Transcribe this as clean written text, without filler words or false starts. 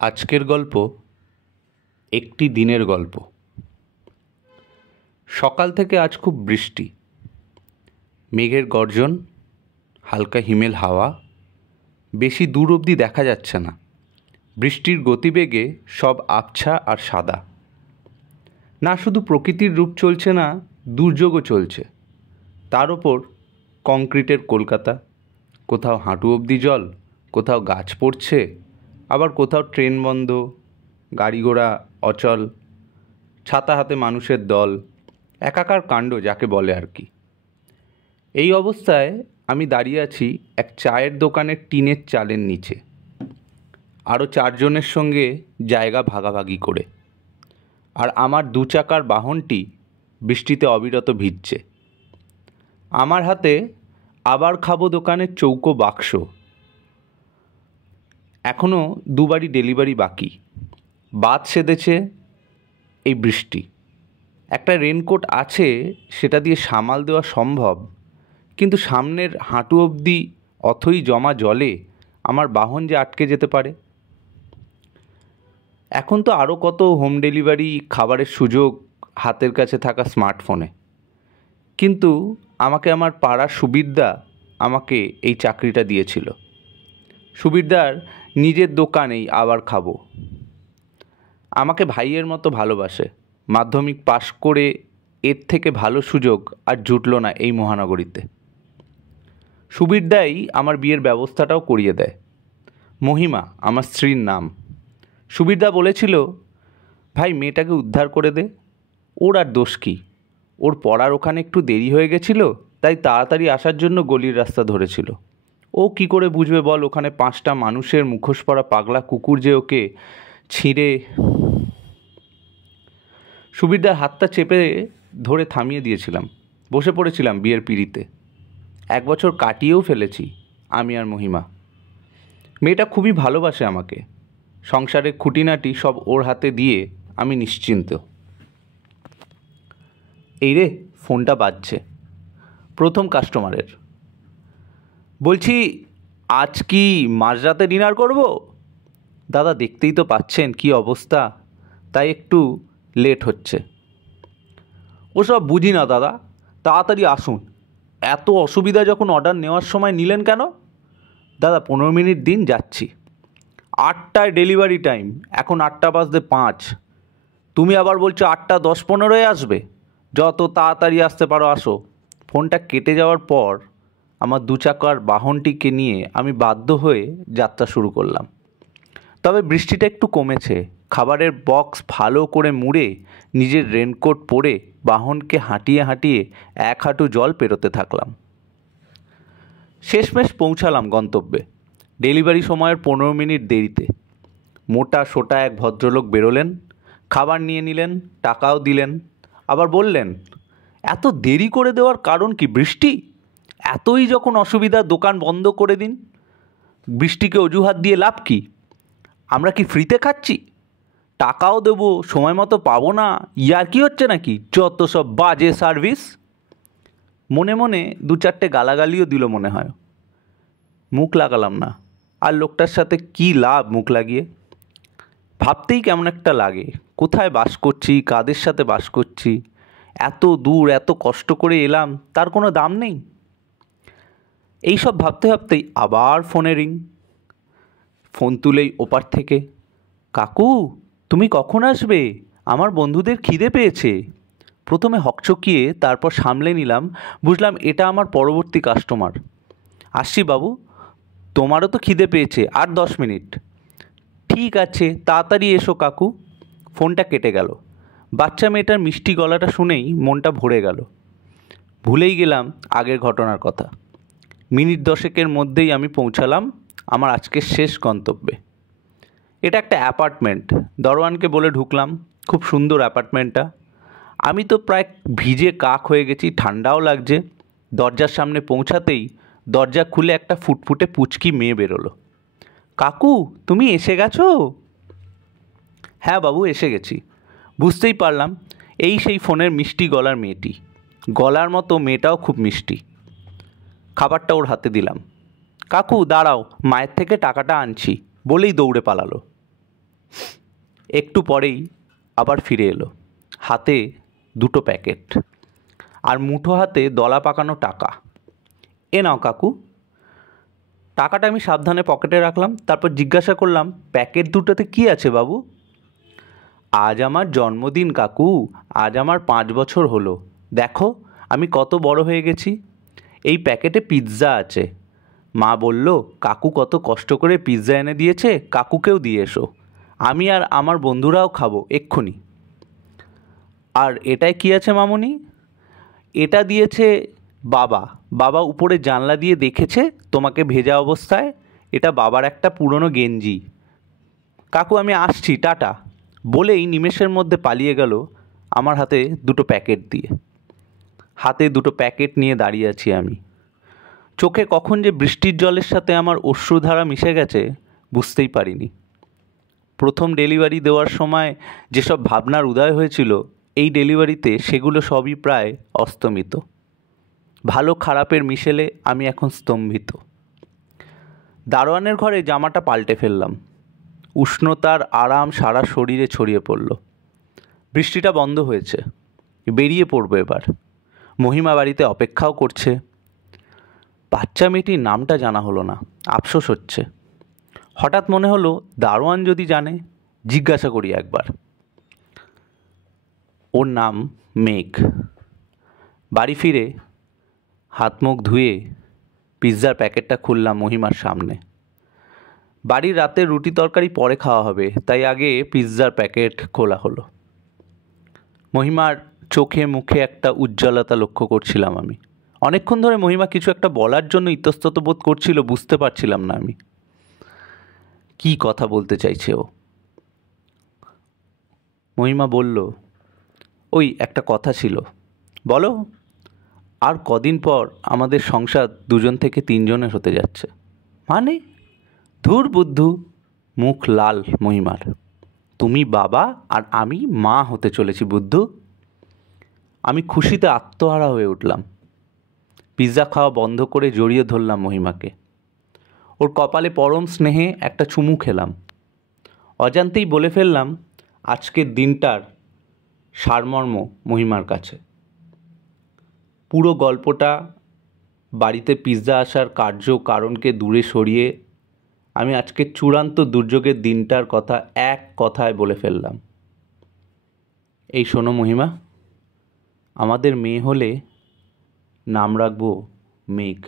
আজকের গল্প একটি দিনের গল্প। সকাল থেকে আজ খুব বৃষ্টি, মেঘের গর্জন, হালকা হিমেল হাওয়া, বেশি দূর অবধি দেখা যাচ্ছে না। বৃষ্টির গতিবেগে সব আবছা আর সাদা। না শুধু প্রকৃতির রূপ চলছে না, দুর্যোগও চলছে। তার ওপর কংক্রিটের কলকাতা, কোথাও হাঁটু অবধি জল, কোথাও গাছ পড়ছে, আবার কোথাও ট্রেন বন্ধ, গাড়ি ঘোড়া অচল, ছাতা হাতে মানুষের দল, একাকার কাণ্ড যাকে বলে আর কি। এই অবস্থায় আমি দাঁড়িয়ে আছি এক চায়ের দোকানের টিনের চালের নিচে, আরও 4 জনের সঙ্গে জায়গা ভাগাভাগি করে। আর আমার 2 চাকার বাহনটি বৃষ্টিতে অবিরত ভিজছে। আমার হাতে আবার খাবো দোকানের চৌকো বাক্স। এখনও 2 বাড়ি ডেলিভারি বাকি। বাদ সেধেছে এই বৃষ্টি। একটা রেনকোট আছে, সেটা দিয়ে সামাল দেওয়া সম্ভব, কিন্তু সামনের হাঁটু অবধি অথই জমা জলে আমার বাহন যে আটকে যেতে পারে। এখন তো আরও কত হোম ডেলিভারি খাবারের সুযোগ হাতের কাছে থাকা স্মার্টফোনে। কিন্তু আমাকে আমার পাড়ার সুবিরদা আমাকে এই চাকরিটা দিয়েছিল। সুবিরদার নিজের দোকানেই আবার খাবো। আমাকে ভাইয়ের মতো ভালোবাসে। মাধ্যমিক পাশ করে এর থেকে ভালো সুযোগ আর জুটল না এই মহানগরীতে। সুবিরদাই আমার বিয়ের ব্যবস্থাটাও করিয়ে দেয়। মহিমা আমার স্ত্রীর নাম। সুবিরদা বলেছিল, ভাই মেয়েটাকে উদ্ধার করে দে, ওর আর দোষ কী? ওর পড়ার ওখানে একটু দেরি হয়ে গেছিল, তাই তাড়াতাড়ি আসার জন্য গলির রাস্তা ধরেছিল। ও কি করে বুঝবে বল, ওখানে 5টা মানুষের মুখোশ পরা পাগলা কুকুর যে ওকে ছিঁড়ে। সুবিরদার হাতটা চেপে ধরে থামিয়ে দিয়েছিলাম। বসে পড়েছিলাম বিয়ের পিঁড়িতে। 1 বছর কাটিয়েও ফেলেছি আমি আর মহিমা। মেয়েটা খুবই ভালোবাসে আমাকে। সংসারের খুঁটিনাটি সব ওর হাতে দিয়ে আমি নিশ্চিন্ত। এই রে, ফোনটা বাজছে। প্রথম কাস্টমারের। বলছি, আজ কি মাঝরাতে ডিনার করব? দাদা দেখতেই তো পাচ্ছেন কি অবস্থা, তাই একটু লেট হচ্ছে। ওসব বুঝি না দাদা, তাড়াতাড়ি আসুন। এত অসুবিধা যখন অর্ডার নেওয়ার সময় নিলেন কেন? দাদা 15 মিনিট দিন, যাচ্ছি। 8টায় ডেলিভারি টাইম, এখন 8:05। তুমি আবার বলছো 8:10-15 আসবে। যত তাড়াতাড়ি আসতে পারো আসো। ফোনটা কেটে যাওয়ার পর আমার 2 চাকার বাহনটিকে নিয়ে আমি বাধ্য হয়ে যাত্রা শুরু করলাম। তবে বৃষ্টিটা একটু কমেছে। খাবারের বক্স ভালো করে মুড়ে নিজের রেনকোট পরে বাহনকে হাঁটিয়ে হাঁটিয়ে 1 হাঁটু জল পেরোতে থাকলাম। শেষমেশ পৌঁছালাম গন্তব্যে। ডেলিভারি সময়ের 15 মিনিট দেরিতে। মোটা সোটা এক ভদ্রলোক বেরোলেন, খাবার নিয়ে নিলেন, টাকাও দিলেন। আবার বললেন, এত দেরি করে দেওয়ার কারণ কি? বৃষ্টি? এতই যখন অসুবিধা, দোকান বন্ধ করে দিন। বৃষ্টিকে অজুহাত দিয়ে লাভ কি? আমরা কি ফ্রিতে খাচ্ছি? টাকাও দেবো, সময় মতো পাবো না, ইয়ার কি হচ্ছে নাকি? যত সব বাজে সার্ভিস। মনে মনে 2-4টে গালাগালিও দিল মনে হয়। মুখ লাগালাম না। আর লোকটার সাথে কি লাভ মুখ লাগিয়ে? ভাবতেই কেমন একটা লাগে। কোথায় বাস করছি, কাদের সাথে বাস করছি? এত দূর, এত কষ্ট করে এলাম, তার কোনো দাম নেই। এইসব ভাবতে ভাবতেই আবার ফোনে রিং। ফোন তুলেই ওপার থেকে, কাকু তুমি কখন আসবে? আমার বন্ধুদের খিদে পেয়েছে। প্রথমে হকচকিয়ে, তারপর সামলে নিলাম। বুঝলাম এটা আমার পরবর্তী কাস্টমার। আসছি বাবু, তোমারও তো খিদে পেয়েছে, আর 10 মিনিট। ঠিক আছে, তাড়াতাড়ি এসো কাকু। ফোনটা কেটে গেল। বাচ্চা মেয়েটার মিষ্টি গলাটা শুনেই মনটা ভরে গেল। ভুলেই গেলাম আগের ঘটনার কথা। মিনিট 10-এর মধ্যেই আমি পৌঁছালাম আমার আজকের শেষ গন্তব্যে। এটা একটা অ্যাপার্টমেন্ট। দরওয়ানকে বলে ঢুকলাম। খুব সুন্দর অ্যাপার্টমেন্টটা। আমি তো প্রায় ভিজে কাক হয়ে গেছি, ঠান্ডাও লাগছে। দরজার সামনে পৌঁছাতেই দরজা খুলে একটা ফুটফুটে পুচকি মেয়ে বেরোলো। কাকু তুমি এসে গেছো? হ্যাঁ বাবু, এসে গেছি। বুঝতেই পারলাম এই সেই ফোনের মিষ্টি গলার মেয়েটি। গলার মতো মেয়েটাও খুব মিষ্টি। খাবারটা ওর হাতে দিলাম। কাকু দাঁড়াও, মায়ের থেকে টাকাটা আনছি বলেই দৌড়ে পালালো। একটু পরেই আবার ফিরে এলো, হাতে 2টো প্যাকেট আর মুঠো হাতে দলা পাকানো টাকা। এ নাও কাকু। টাকাটা আমি সাবধানে পকেটে রাখলাম, তারপর জিজ্ঞাসা করলাম, প্যাকেট দুটোতে কি আছে বাবু? আজ আমার জন্মদিন কাকু, আজ আমার 5 বছর হলো। দেখো আমি কত বড় হয়ে গেছি। এই প্যাকেটে পিৎজা আছে। মা বলল কাকু কত কষ্ট করে পিৎজা এনে দিয়েছে, কাকুকেও দিয়ে এসো, আমি আর আমার বন্ধুরাও খাবো এক্ষুনি। আর এটায় কি আছে মামুনি? এটা দিয়েছে বাবা। বাবা উপরে জানলা দিয়ে দেখেছে তোমাকে ভেজা অবস্থায়। এটা বাবার একটা পুরনো গেঞ্জি। কাকু আমি আসছি, টাটা। বলেই নিমেষের মধ্যে পালিয়ে গেল আমার হাতে 2টো প্যাকেট দিয়ে। হাতে 2টো প্যাকেট নিয়ে দাঁড়িয়ে আছি আমি। চোখে কখন যে বৃষ্টির জলের সাথে আমার অশ্রুধারা মিশে গেছে বুঝতেই পারিনি। প্রথম ডেলিভারি দেওয়ার সময় যেসব ভাবনার উদয় হয়েছিল, এই ডেলিভারিতে সেগুলো সবই প্রায় অস্তমিত। ভালো খারাপের মিশেলে আমি এখন স্তম্ভিত। দারোয়ানের ঘরে জামাটা পাল্টে ফেললাম। উষ্ণতার আরাম সারা শরীরে ছড়িয়ে পড়ল। বৃষ্টিটা বন্ধ হয়েছে, বেরিয়ে পড়ব এবার। মহিমা বাড়িতে অপেক্ষাও করছে। বাচ্চা মেয়েটির নামটা জানা হলো না, আফসোস হচ্ছে। হঠাৎ মনে হলো দারোয়ান যদি জানে, জিজ্ঞাসা করি একবার। ওর নাম মেঘ। বাড়ি ফিরে হাত মুখ ধুয়ে পিৎজার প্যাকেটটা খুললাম মহিমার সামনে। বাড়ির রাতের রুটি তরকারি পরে খাওয়া হবে, তাই আগে পিৎজার প্যাকেট খোলা হলো। মহিমার চোখে মুখে একটা উজ্জ্বলতা লক্ষ্য করছিলাম আমি। অনেকক্ষণ ধরে মহিমা কিছু একটা বলার জন্য ইতস্তত বোধ করছিল, বুঝতে পারছিলাম না আমি কি কথা বলতে চাইছে ও। মহিমা বলল, ওই একটা কথা ছিল। বলো। আর কদিন পর আমাদের সংসার 2জন থেকে 3জনের হতে যাচ্ছে। মানে? ধুর বুদ্ধু। মুখ লাল মহিমার। তুমি বাবা আর আমি মা হতে চলেছি বুদ্ধু। আমি খুশিতে আত্মহারা হয়ে উঠলাম। পিৎজা খাওয়া বন্ধ করে জড়িয়ে ধরলাম মহিমাকে। ওর কপালে পরম স্নেহে একটা চুমু খেলাম। অজান্তেই বলে ফেললাম আজকের দিনটার সারমর্ম মহিমার কাছে। পুরো গল্পটা, বাড়িতে পিৎজা আসার কার্য কারণকে দূরে সরিয়ে আমি আজকের চূড়ান্ত দুর্যোগের দিনটার কথা এক কথায় বলে ফেললাম। এই শোনো মহিমা, আমাদের মেয়ে হলে নাম রাখবো মেঘ।